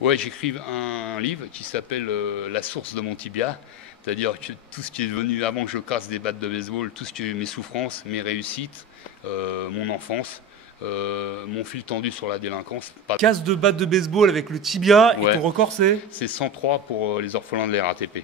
Ouais, j'écris un livre qui s'appelle La source de mon tibia. C'est-à-dire que tout ce qui est devenu avant que je casse des battes de baseball, tout ce qui est mes souffrances, mes réussites, mon enfance, mon fil tendu sur la délinquance. Casse de batte de baseball avec le tibia et ton Ouais, record c'est. c'est 103 pour les orphelins de la RATP.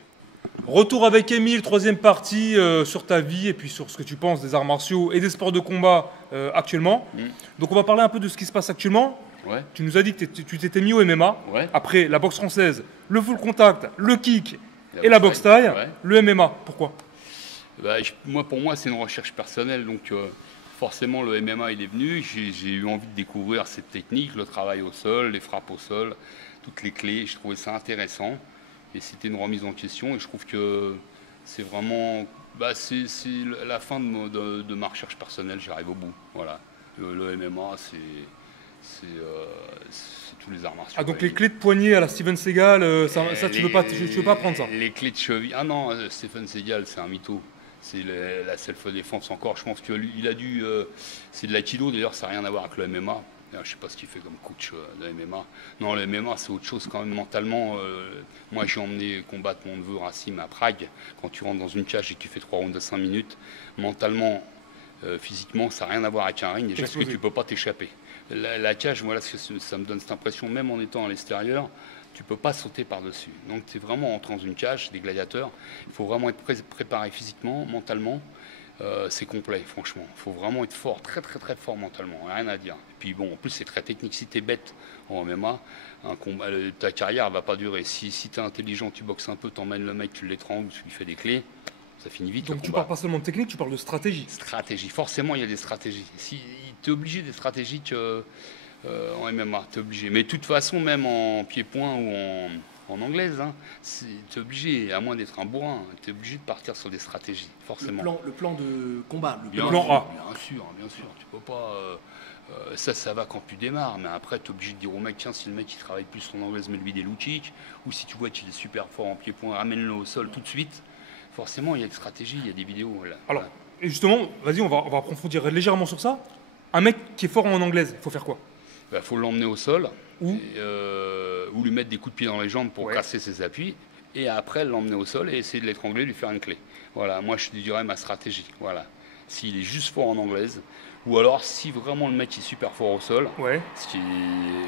Retour avec Émile, troisième partie sur ta vie et puis sur ce que tu penses des arts martiaux et des sports de combat actuellement. Mm. Donc on va parler un peu de ce qui se passe actuellement. Ouais, Tu nous as dit que tu t'étais mis au MMA. ouais. Après la boxe française, le full contact, le kick La et la boxe boxe taille, ouais. le MMA. Pourquoi? Pour moi, c'est une recherche personnelle. Donc, forcément, le MMA, il est venu. J'ai eu envie de découvrir cette technique, le travail au sol, les frappes au sol, toutes les clés. Je trouvais ça intéressant. Et c'était une remise en question. Et je trouve que c'est vraiment c'est la fin de ma recherche personnelle. J'arrive au bout. Voilà. Le MMA, c'est tous les arts martiaux. Ah donc les clés de poignet à la Steven Seagal, tu veux pas prendre ça? Les clés de cheville. Ah non, Stephen Seagal, c'est un mytho. C'est la self-défense encore. Je pense qu'il a dû. C'est de l'aïkido d'ailleurs, ça n'a rien à voir avec le MMA. D'ailleurs, je ne sais pas ce qu'il fait comme coach de MMA. Non, le MMA, c'est autre chose quand même mentalement. Moi, j'ai emmené combattre mon neveu Racim à Prague. Quand tu rentres dans une cage et que tu fais 3 rounds de 5 minutes, mentalement, physiquement, ça n'a rien à voir avec un ring. Déjà, parce que tu ne peux pas t'échapper. La cage, voilà, ça me donne cette impression, même en étant à l'extérieur, tu ne peux pas sauter par-dessus. Donc, tu es vraiment entré dans une cage, des gladiateurs. Il faut vraiment être préparé physiquement, mentalement. C'est complet, franchement. Il faut vraiment être fort, très très très fort mentalement, rien à dire. Et puis bon, en plus c'est très technique. Si tu es bête en MMA, ta carrière ne va pas durer. Si tu es intelligent, tu boxes un peu, t'emmènes le mec, tu l'étrangles, tu lui fais des clés, ça finit vite. Donc tu parles pas seulement de technique, tu parles de stratégie. Stratégie, forcément il y a des stratégies. Si, tu es obligé des stratégies en MMA, tu es obligé. Mais de toute façon, même en pied-point ou en anglaise, hein, tu es obligé, à moins d'être un bourrin, tu es obligé de partir sur des stratégies, forcément. Le plan de combat, plan A. Bien sûr, tu peux pas. Ça va quand tu démarres, mais après tu es obligé de dire au mec, tiens, si le mec il travaille plus son anglaise, mets-lui des low kicks, ou si tu vois qu'il est super fort en pied-point, ramène-le au sol tout de suite. Forcément, il y a des stratégies, il y a des vidéos. Là. Alors, et justement, vas-y, on va approfondir légèrement sur ça. Un mec qui est fort en anglaise, il faut faire quoi? Faut l'emmener au sol, ou lui mettre des coups de pied dans les jambes pour casser ses appuis, et après l'emmener au sol et essayer de l'étrangler, lui faire une clé. Voilà, moi je te dirais ma stratégie. Voilà. S'il est juste fort en anglaise, ou alors si vraiment le mec est super fort au sol,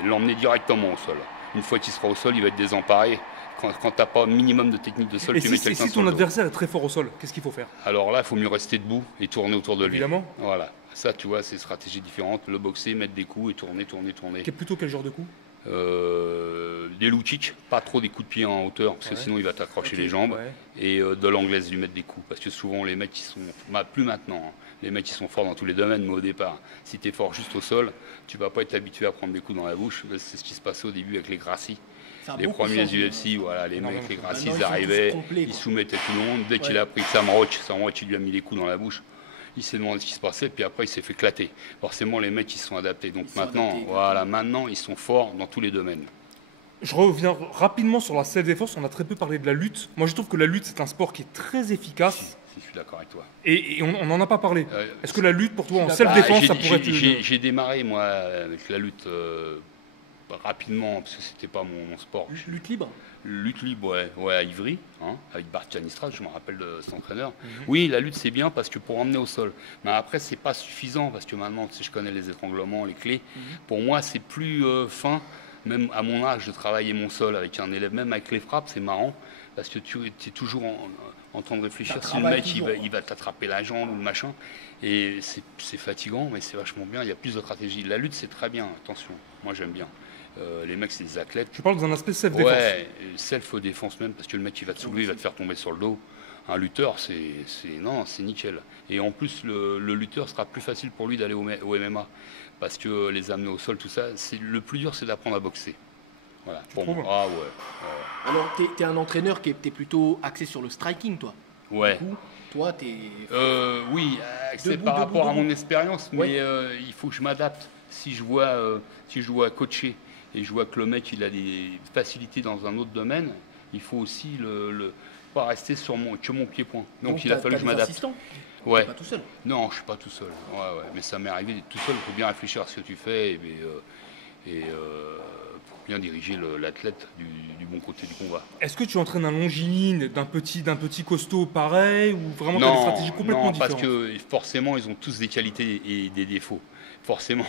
l'emmener directement au sol. Une fois qu'il sera au sol, il va être désemparé. Quand tu n'as pas un minimum de technique de sol, et tu mets quelqu'un si ton adversaire est très fort au sol, qu'est-ce qu'il faut faire? Alors là, il faut mieux rester debout et tourner autour de lui. Évidemment. Voilà. Ça, tu vois, c'est une stratégie différente. Le boxer, mettre des coups et tourner. Plutôt quel genre de coup? Des low kicks, pas trop des coups de pied en hauteur, parce que sinon il va t'accrocher les jambes. Et de l'anglaise, lui mettre des coups. Parce que souvent, les mecs qui sont. Plus maintenant, hein, les mecs qui sont forts dans tous les domaines, mais au départ, si tu es fort juste au sol, tu vas pas être habitué à prendre des coups dans la bouche. C'est ce qui se passait au début avec les Gracie. Les premiers UFC, voilà, les mecs, les Gracie, ils arrivaient, ils soumettaient tout le monde. Dès qu'il a pris Sam Roach, il lui a mis les coups dans la bouche. Il s'est demandé ce qui se passait, puis après il s'est fait éclater. Forcément, les mecs ils se sont adaptés. Donc maintenant, ils sont forts dans tous les domaines. Je reviens rapidement sur la self-défense. On a très peu parlé de la lutte. Moi, je trouve que la lutte, c'est un sport qui est très efficace. Si, je suis d'accord avec toi. Et on n'en a pas parlé. Est-ce que la lutte, pour toi, en self-défense, ça pourrait être... J'ai démarré, moi, avec la lutte rapidement, parce que c'était pas mon sport. Lutte libre? Lutte libre, ouais, à Ivry, hein, avec Bart Canistrat, je me rappelle de cet entraîneur. Oui, la lutte c'est bien parce que pour emmener au sol. Mais après, c'est pas suffisant parce que maintenant, tu sais, je connais les étranglements, les clés. Pour moi, c'est plus fin, même à mon âge, de travailler mon sol avec un élève, même avec les frappes, c'est marrant parce que tu es toujours en train de réfléchir si le mec il va t'attraper la jambe ou le machin. Et c'est fatigant, mais c'est vachement bien. Il y a plus de stratégie. La lutte, c'est très bien, attention, moi j'aime bien. Les mecs, c'est des athlètes. Tu parles dans un aspect self-défense. Ouais, self-défense même, parce que le mec, il va te soulever, il va te faire tomber sur le dos. Un lutteur, c'est nickel. Et en plus, le lutteur sera plus facile pour lui d'aller au MMA, parce que les amener au sol, tout ça, le plus dur, c'est d'apprendre à boxer. Voilà. Ah ouais. Alors, t'es un entraîneur qui est plutôt axé sur le striking, toi. Ouais. Du coup, toi, t'es... oui, c'est par rapport à mon expérience, mais il faut que je m'adapte. Si je vois coacher, et je vois que le mec il a des facilités dans un autre domaine, il faut aussi pas rester sur mon pied-point. Donc il a fallu que je m'adapte. Ouais. T'es pas tout seul? Non, je suis pas tout seul. Ouais. Mais ça m'est arrivé d'être tout seul. Il faut bien réfléchir à ce que tu fais bien diriger l'athlète du bon côté du combat. Est-ce que tu entraînes un longiligne d'un petit costaud pareil ou vraiment tu as des stratégies complètement différentes? Parce que forcément, ils ont tous des qualités et des défauts. Forcément.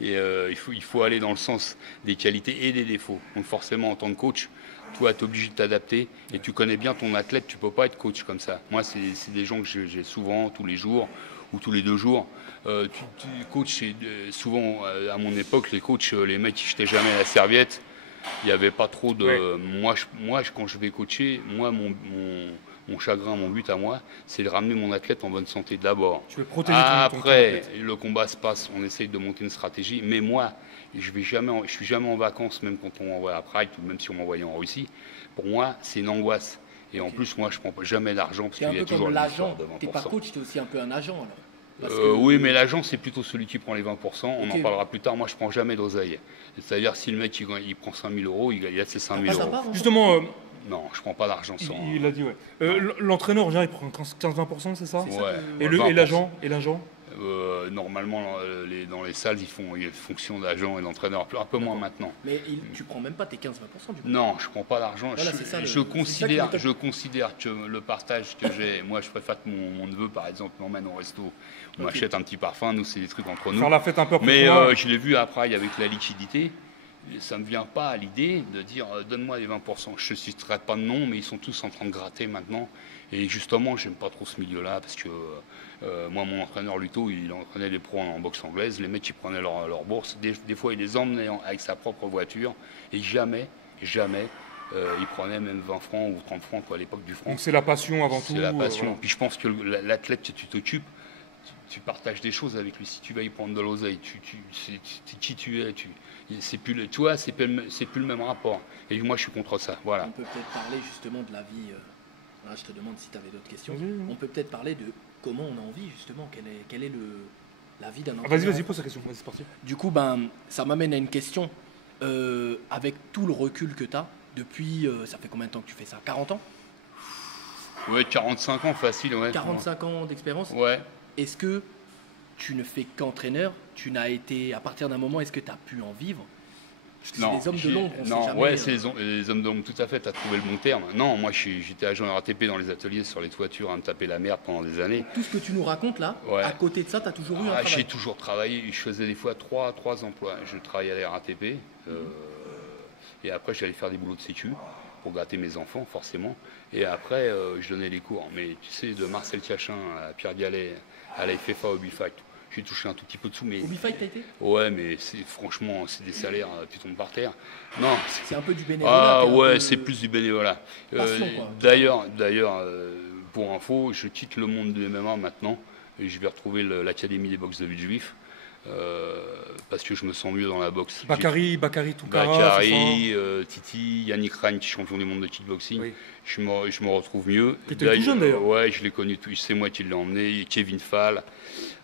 Et il faut aller dans le sens des qualités et des défauts. Donc forcément, en tant que coach, toi, tu es obligé de t'adapter et tu connais bien ton athlète, tu ne peux pas être coach comme ça. Moi, c'est des gens que j'ai souvent, tous les jours ou tous les 2 jours. Coach, souvent, à mon époque, les coachs, les mecs, ils jetaient jamais la serviette. Il n'y avait pas trop de... Ouais. Moi, quand je vais coacher, moi, mon chagrin, mon but à moi, c'est de ramener mon athlète en bonne santé d'abord. Tu veux protéger ton Après, athlète. le combat se passe, on essaye de monter une stratégie, mais moi, je suis jamais en vacances, même quand on m'envoie à Pride, ou même si on m'envoyait en Russie. Pour moi, c'est une angoisse. Et en plus, moi, je ne prends jamais d'argent, parce C'est qu'il un y a peu toujours comme l'histoire l'agent. de T'es pas 20%. coach, t'es aussi un peu un agent alors. Oui, mais l'agent, c'est plutôt celui qui prend les 20%. On Ok. en parlera plus tard. Moi, je ne prends jamais d'oseille. C'est-à-dire, si le mec il prend 5 000 euros, il a ses 5 T'as 000 pas sa euros. part, en fait Justement, Non, je ne prends pas d'argent sans. il a dit, ouais. L'entraîneur, en général, il prend 15-20%, c'est ça? C'est ça Ouais. que- Et 20%. l'agent? Normalement, dans les salles, ils font fonction d'agent et d'entraîneur. Un peu moins maintenant. Mais tu prends même pas tes 15-20% du coup. Non, je ne prends pas d'argent. Voilà, c'est ça, Je c'est ça qui je considère que le partage que j'ai, moi je préfère que mon neveu par exemple m'emmène au resto, on Ok. achète un petit parfum, nous c'est des trucs entre nous. Faire la fête un peu après Mais toi. je l'ai vu après avec la liquidité, et ça ne me vient pas à l'idée de dire donne-moi les 20%. Je ne citerai pas de nom, mais ils sont tous en train de gratter maintenant. Et justement, j'aime pas trop ce milieu-là parce que moi, mon entraîneur Luto, il entraînait les pros en boxe anglaise. Les mecs, ils prenaient leur bourse. Des fois, il les emmenait avec sa propre voiture. Et jamais, il prenait même 20 francs ou 30 francs quoi, à l'époque du franc. Donc c'est la passion avant tout. C'est la passion. voilà. Puis je pense que l'athlète que tu t'occupes, tu partages des choses avec lui. Si tu vas y prendre de l'oseille, c'est qui tu es. C'est plus le même rapport. Et moi, je suis contre ça. Voilà. On peut peut-être parler justement de la vie. Là, je te demande si tu avais d'autres questions. Vas-y, vas-y. On peut peut-être parler de comment on en vit justement. Quelle est la vie d'un Ah, entraîneur. vas-y, pose ta question. Vas-y, c'est parti. Du coup, ça m'amène à une question. Avec tout le recul que tu as, depuis, ça fait combien de temps que tu fais ça? 40 ans? Ouais, 45 ans, facile. Ouais. 45 ans d'expérience? Ouais. Est-ce que tu ne fais qu'entraîneur? Tu n'as été, à partir d'un moment, est-ce que tu as pu en vivre? Parce que c'est les hommes de l'ombre, on sait Non, jamais, ouais, c'est les hommes de l'ombre, tout à fait, tu as trouvé le bon terme. Non, moi j'étais agent RATP dans les ateliers sur les toitures à me taper la merde pendant des années. Tout ce que tu nous racontes là, Ouais. à côté de ça, tu as toujours eu un J'ai travail. toujours travaillé, je faisais des fois trois emplois. Je travaillais à la RATP et après j'allais faire des boulots de sécu pour gâter mes enfants forcément. Et après je donnais les cours. Mais tu sais, de Marcel Cachin à Pierre Gallet, à la FFA, au Bifac, j'ai touché un tout petit peu dessous. Mais Au Bifight, t'as été? ouais, mais franchement, c'est des salaires, tu tombes par terre. Non, C'est un peu du bénévolat. ah t'es un ouais, peu- c'est plus du bénévolat. Passion, quoi. D'ailleurs, pour info, je quitte le monde du MMA maintenant et je vais retrouver l'Académie des box de Villejuif parce que je me sens mieux dans la boxe. Bakary Toukara. Bakary, Titi, Yannick Ragn, champion du monde de kickboxing. Oui. Je me retrouve mieux. Qui était tout jeune, d'ailleurs. Ouais, je l'ai connu, c'est moi qui l'ai emmené. Kevin Fall.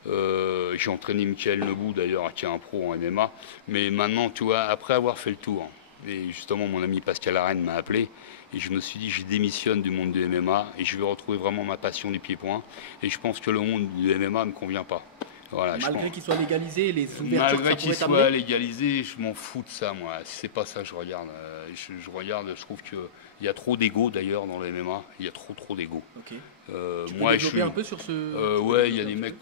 J'ai entraîné Michael Nebou d'ailleurs, qui est un pro en MMA. Mais maintenant, tu vois, après avoir fait le tour, et justement mon ami Pascal Arène m'a appelé, et je me suis dit, je démissionne du monde du MMA et je vais retrouver vraiment ma passion du pied-point. Et je pense que le monde du MMA ne me convient pas. Voilà, je Malgré pense. qu'il soit légalisé, les ouvertures que Malgré ça qu'il pourrait soit t'amener. légalisé, je m'en fous de ça, moi. C'est pas ça que je regarde. Je regarde, je trouve qu'il y a trop d'ego d'ailleurs dans le MMA. Il y a trop d'ego. Ok. Tu peux Moi, je développer suis. un peu sur ce. Ouais, il y a des mecs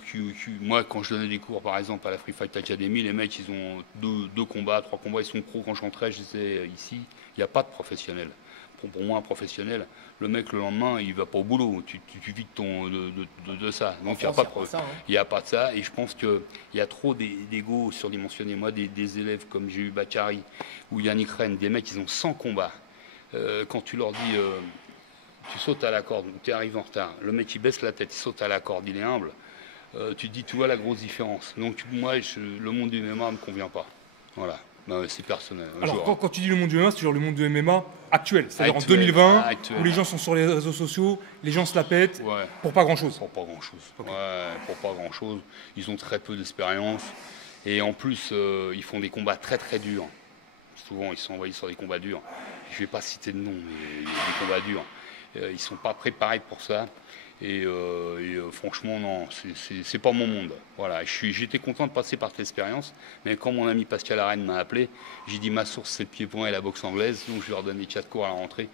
moi, quand je donnais des cours, par exemple, à la Free Fight Academy, les mecs, ils ont deux combats, 3 combats, ils sont pros. Quand je rentrais, je disais, ici, il n'y a pas de professionnel. Pour moi, un professionnel, le mec, le lendemain, il va pas au boulot. Tu vis de ça. Donc, il n'y a pas de ça, hein. il n'y a pas de ça, et je pense qu'il y a trop d'ego surdimensionné. Moi, des élèves comme j'ai eu Bakary ou Yannick Rennes, des mecs, ils ont 100 combats. Quand tu leur dis, tu sautes à la corde, tu arrives en retard, le mec, il baisse la tête, il saute à la corde, il est humble, tu te dis, tu vois la grosse différence. Donc, moi, le monde du MMA ne me convient pas. Voilà. C'est personnel. Alors quand tu dis le monde du MMA, c'est genre le monde du MMA actuel, c'est-à-dire en Actuel, 2020, actuel. où les gens sont sur les réseaux sociaux, les gens se la pètent, Ouais. pour pas grand-chose. Pour pas grand-chose. Ok. Ouais, pour pas grand-chose. Ils ont très peu d'expérience. Et en plus, ils font des combats très durs. Souvent, ils sont envoyés sur des combats durs. Je vais pas citer de nom, mais des combats durs. Ils sont pas préparés pour ça. Franchement, non, c'est pas mon monde. Voilà, j'étais content de passer par cette expérience, mais quand mon ami Pascal Arène m'a appelé, j'ai dit ma source c'est le pied-point et la boxe anglaise, donc je lui ai redonné 4 cours à la rentrée.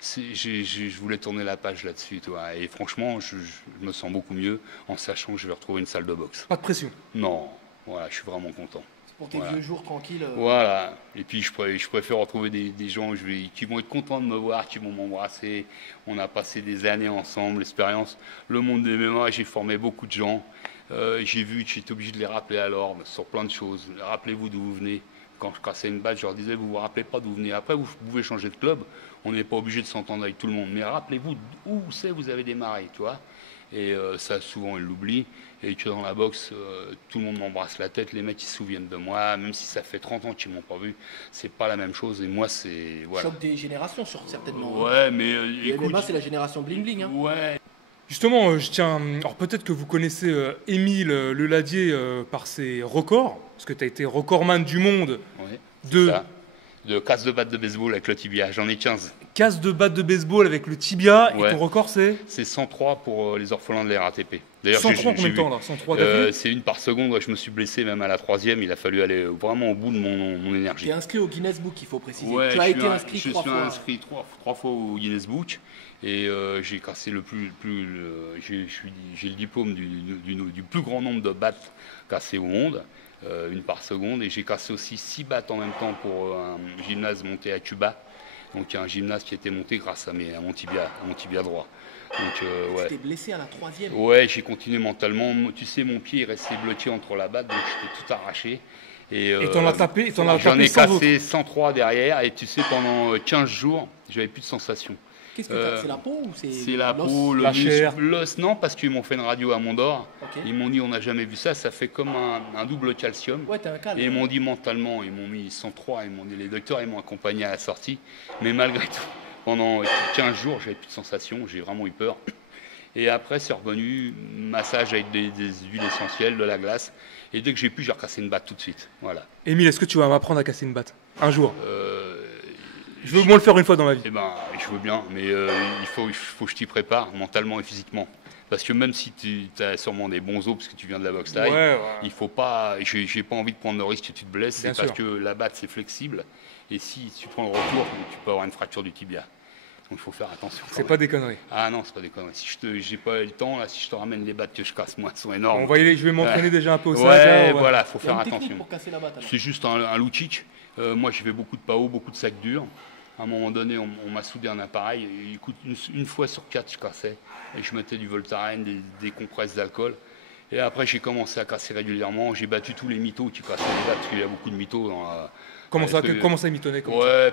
Je voulais tourner la page là-dessus, et franchement, je me sens beaucoup mieux en sachant que je vais retrouver une salle de boxe. Pas de pression. Non, voilà, je suis vraiment content. Pour tes vieux jours tranquilles. Voilà. Et puis je préfère retrouver des gens qui vont être contents de me voir, qui vont m'embrasser. On a passé des années ensemble, l'expérience. Le monde des MMA, j'ai formé beaucoup de gens. J'ai vu que j'étais obligé de les rappeler à l'ordre sur plein de choses. Rappelez-vous d'où vous venez. Quand je cassais une batte, je leur disais, vous ne vous rappelez pas d'où vous venez. Après, vous pouvez changer de club. On n'est pas obligé de s'entendre avec tout le monde. Mais rappelez-vous où c'est vous avez démarré, tu vois. Et ça, souvent, ils l'oublient. Et que dans la boxe, tout le monde m'embrasse la tête. Les mecs, ils se souviennent de moi. Même si ça fait 30 ans qu'ils ne m'ont pas vu, c'est pas la même chose. Et moi, c'est... Voilà. Choc des générations, certainement. Ouais, mais écoute... MMA, c'est la génération bling-bling. Hein. Ouais. Justement, je tiens... Alors peut-être que vous connaissez Émile Leladier par ses records, parce que tu as été recordman du monde de casse de batte de baseball avec le tibia. J'en ai 15. Casse de batte de baseball avec le tibia, et ton record c'est? C'est 103 pour les orphelins de la RATP. 103 combien de temps là? 103 c'est une par seconde, je me suis blessé même à la 3e, il a fallu aller vraiment au bout de mon énergie. Tu es inscrit au Guinness Book, il faut préciser. Ouais, tu as été inscrit 3 fois. Je suis inscrit 3 fois au Guinness Book et j'ai cassé j'ai le diplôme du plus grand nombre de battes cassées au monde, une par seconde, et j'ai cassé aussi 6 battes en même temps pour un gymnase monté à Cuba. Donc il y a un gymnase qui a été monté grâce à mon tibia droit. Tu t'es blessé à la 3e? Ouais, j'ai continué mentalement. Tu sais, mon pied est resté bloqué entre la batte, donc j'étais tout arraché. Et t'en as tapé, j'en ai cassé 103 derrière, et tu sais, pendant 15 jours, j'avais plus de sensations. Qu'est-ce que t'as? C'est la peau ou c'est la peau, la chair? L'os, non, parce qu'ils m'ont fait une radio à Mondor. Okay. Ils m'ont dit, on n'a jamais vu ça, ça fait comme un double calcium. Ouais, t'as un calme. Et ils m'ont dit mentalement, ils m'ont mis 103, ils m'ont dit, les docteurs, ils m'ont accompagné à la sortie. Mais malgré tout, pendant 15 jours, j'avais plus de sensations, j'ai vraiment eu peur. Et après, c'est revenu, massage avec des huiles essentielles, de la glace. Et dès que j'ai pu, j'ai recassé une batte tout de suite. Voilà. Émile, est-ce que tu vas m'apprendre à casser une batte un jour? Je veux au moins le faire une fois dans ma vie. Eh ben, je veux bien, mais il faut que je t'y prépare mentalement et physiquement. Parce que même si tu as sûrement des bons os, parce que tu viens de la boxe taille, il faut pas. J'ai pas envie de prendre le risque que tu te blesses, c'est parce que la batte c'est flexible. Et si tu prends le retour, tu peux avoir une fracture du tibia. Donc il faut faire attention. C'est pas des conneries. Ah non, c'est pas des conneries. Si j'ai pas le temps, là, si je te ramène les battes que je casse, moi, elles sont énormes. Je vais m'entraîner déjà un peu au sac. Ouais, voilà, faut faire attention. Technique pour casser la batte. C'est juste un luchik. Moi, j'ai fait beaucoup de PAO, beaucoup de sacs durs. À un moment donné, on m'a soudé un appareil. Et, écoute, une fois sur 4, je cassais. Et je mettais du Voltaren, des compresses d'alcool. Et après, j'ai commencé à casser régulièrement. J'ai battu tous les mythos qui cassaient les battes, parce qu'il y a beaucoup de mythos dans la... Comment ça mitonner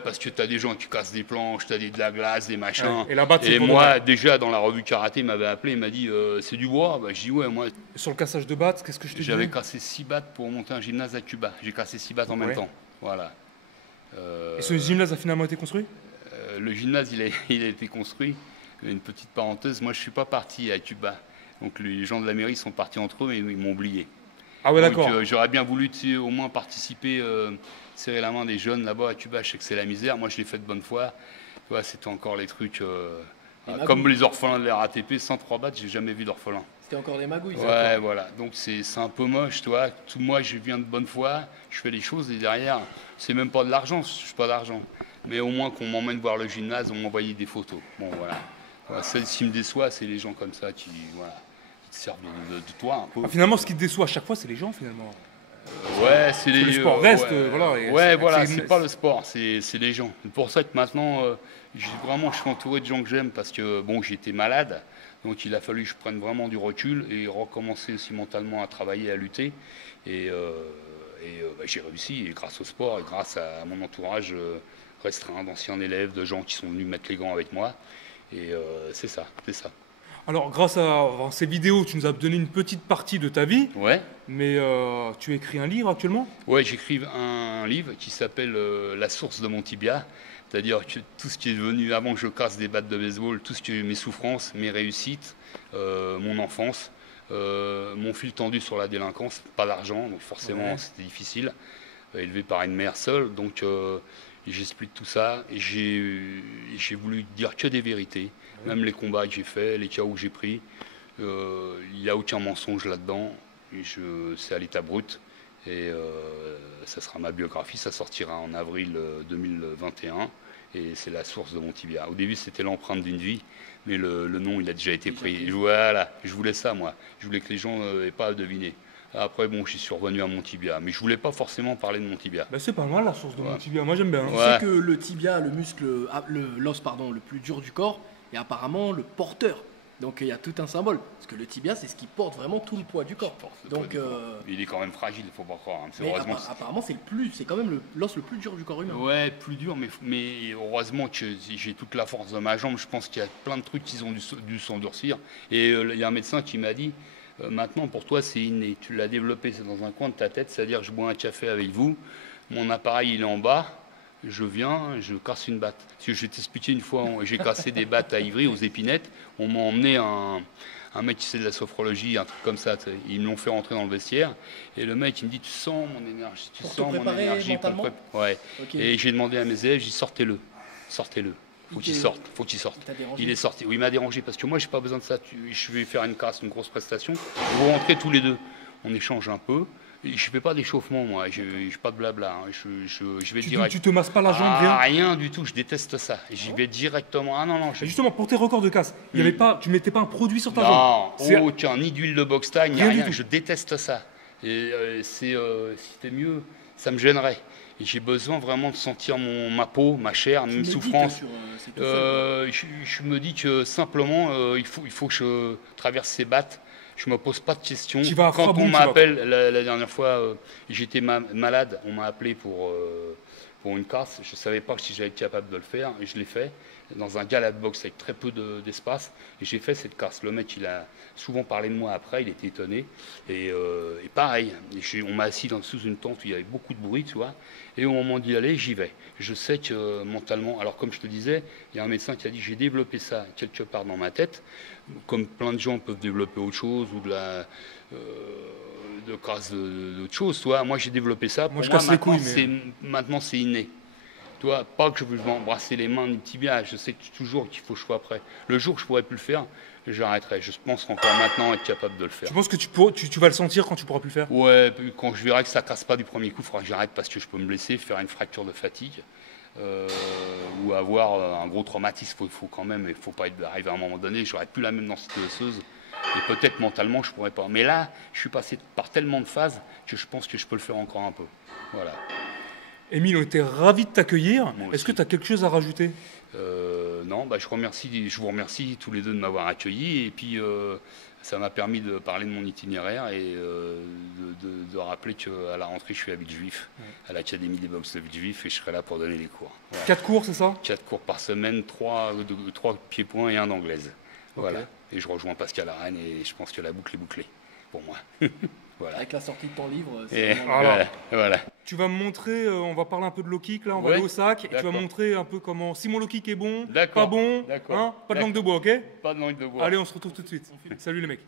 parce que tu as des gens qui cassent des planches, tu as de la glace, des machins. Ouais. Et moi, déjà, dans la revue Karaté, il m'avait appelé, il m'a dit c'est du bois. Bah, je dis ouais, moi. Sur le cassage de battes, qu'est-ce que je te dis? J'avais cassé 6 battes pour monter un gymnase à Cuba. J'ai cassé 6 battes en même temps. Voilà. Et ce gymnase a finalement été construit? Le gymnase, il a été construit. Une petite parenthèse, moi, je ne suis pas parti à Cuba. Donc les gens de la mairie sont partis entre eux, mais ils m'ont oublié. Ah ouais, d'accord. J'aurais bien voulu au moins participer, serrer la main des jeunes là-bas à Cuba. Je sais que c'est la misère. Moi, je l'ai fait de bonne foi. Tu vois, c'était encore les trucs comme les orphelins de la RATP, 103 battes, j'ai jamais vu d'orphelin. C'était encore des magouilles. Ouais, voilà. Donc c'est un peu moche, toi. Moi, je viens de bonne foi. Je fais les choses et derrière, c'est même pas de l'argent. Je suis pas d'argent. Mais au moins qu'on m'emmène voir le gymnase, on m'envoyait des photos. Bon, voilà. Ce qui me déçoit, c'est les gens comme ça qui te servent de toi un peu. Finalement, ce qui te déçoit à chaque fois, c'est les gens, finalement. Ouais, c'est le sport reste, voilà. C'est pas le sport, c'est les gens. C'est pour ça que maintenant, je suis entouré de gens que j'aime parce que bon, j'étais malade, donc il a fallu que je prenne vraiment du recul et recommencer aussi mentalement à travailler, à lutter. Et j'ai réussi, et grâce au sport et grâce à mon entourage restreint d'anciens élèves, de gens qui sont venus mettre les gants avec moi. Et c'est ça. Alors, grâce à ces vidéos, tu nous as donné une petite partie de ta vie. Ouais. Mais tu écris un livre actuellement? Ouais, j'écris un livre qui s'appelle La source de mon tibia. C'est-à-dire que tout ce qui est venu avant que je casse des battes de baseball, tout ce qui est mes souffrances, mes réussites, mon enfance, mon fil tendu sur la délinquance, pas d'argent, donc forcément c'était difficile, élevé par une mère seule. Donc j'explique tout ça. Et j'ai voulu dire que des vérités, même les combats que j'ai faits, les KO que j'ai pris. Il n'y a aucun mensonge là-dedans. C'est à l'état brut. Et ça sera ma biographie, ça sortira en avril 2021. Et c'est la source de mon tibia. Au début, c'était l'empreinte d'une vie, mais le nom, il a déjà été pris. Voilà, je voulais ça, moi. Je voulais que les gens n'aient pas à deviner. Après, bon, je suis revenu à mon tibia, mais je voulais pas forcément parler de mon tibia. Bah, c'est pas mal la source de mon tibia, moi j'aime bien. C'est que le tibia, le muscle, l'os pardon, le plus dur du corps, est apparemment le porteur. Donc il y a tout un symbole. Parce que le tibia, c'est ce qui porte vraiment tout le poids du corps. Donc il est quand même fragile, il faut pas croire. Hein. Apparemment, c'est quand même l'os le plus dur du corps humain. Ouais, plus dur, mais heureusement que j'ai toute la force de ma jambe. Je pense qu'il y a plein de trucs qui ont dû s'endurcir. Et il y a un médecin qui m'a dit, maintenant pour toi c'est inné. Tu l'as développé, c'est dans un coin de ta tête. C'est-à-dire je bois un café avec vous, mon appareil il est en bas. Je viens, je casse une batte. Si je vais t'expliquer une fois, j'ai cassé des battes à Ivry, aux épinettes. On m'a emmené un mec qui sait de la sophrologie, un truc comme ça. Ils me l'ont fait rentrer dans le vestiaire. Et le mec, il me dit, tu sens mon énergie, tu sens mon énergie. Ouais. Okay. Et j'ai demandé à mes élèves, j'ai dit, sortez-le. Faut qu'il sorte. Il est sorti. Oui, il m'a dérangé parce que moi, j'ai pas besoin de ça. Je vais faire une grosse prestation. Vous rentrez tous les deux. On échange un peu. Je fais pas d'échauffement, moi. Je pas de blabla. Hein. Je vais direct. Tu te masses pas la jambe, rien. Rien du tout. Je déteste ça. J'y vais directement. Ah non. Justement, pour tes records de casse, tu mettais pas un produit sur ta jambe. Non, aucun, ni d'huile de boxe taille, ni rien. Je déteste ça. Et si c'était mieux, ça me gênerait. Et j'ai besoin vraiment de sentir ma peau, ma chair, mes souffrances. Je me dis que simplement, il faut que je traverse ces battes. Je ne me pose pas de questions. Quand on m'appelle, la dernière fois, j'étais malade, on m'a appelé pour une casse. Je ne savais pas si j'allais être capable de le faire, et je l'ai fait dans un gala de boxe avec très peu d'espace. Et j'ai fait cette casse. Le mec, il a souvent parlé de moi après, il était étonné. Et pareil, on m'a assis sous une tente où il y avait beaucoup de bruit, tu vois. Et au moment d'y aller, j'y vais. Je sais que mentalement, alors comme je te disais, il y a un médecin qui a dit j'ai développé ça quelque part dans ma tête, comme plein de gens peuvent développer autre chose ou de grâce d'autres choses. Toi, moi j'ai développé ça. Moi, maintenant c'est inné. Toi, pas que je veux m'embrasser les mains ni le tibia. Je sais toujours qu'il faut que je sois prêt. Le jour où je pourrais plus le faire, j'arrêterai. Je pense encore maintenant être capable de le faire. Tu penses que tu vas le sentir quand tu pourras plus le faire? Ouais, quand je verrai que ça casse pas du premier coup, il faudra que j'arrête parce que je peux me blesser, faire une fracture de fatigue ou avoir un gros traumatisme. Il faut quand même, il faut pas arriver à un moment donné, j'aurai plus la même densité osseuse et peut-être mentalement je pourrais pas. Mais là, je suis passé par tellement de phases que je pense que je peux le faire encore un peu. Voilà. Émile, on était ravis de t'accueillir. Est-ce que tu as quelque chose à rajouter? Non, je vous remercie tous les deux de m'avoir accueilli et puis ça m'a permis de parler de mon itinéraire et de rappeler qu'à la rentrée je suis à Villejuif, à l'Académie des boxe de Villejuif et je serai là pour donner les cours. Voilà. 4 cours, c'est ça? 4 cours par semaine, 3 pieds-points et 1 d'anglaise. Voilà. Okay. Et je rejoins Pascal Arène et je pense que la boucle est bouclée pour moi. Voilà. Avec la sortie de ton livre, c'est voilà. Tu vas me montrer, on va parler un peu de low kick, là, on va aller au sac, et tu vas montrer un peu comment, si mon low kick est bon, pas bon, hein, pas de langue de bois, ok? Pas de langue de bois. Allez, on se retrouve tout de suite. Salut les mecs.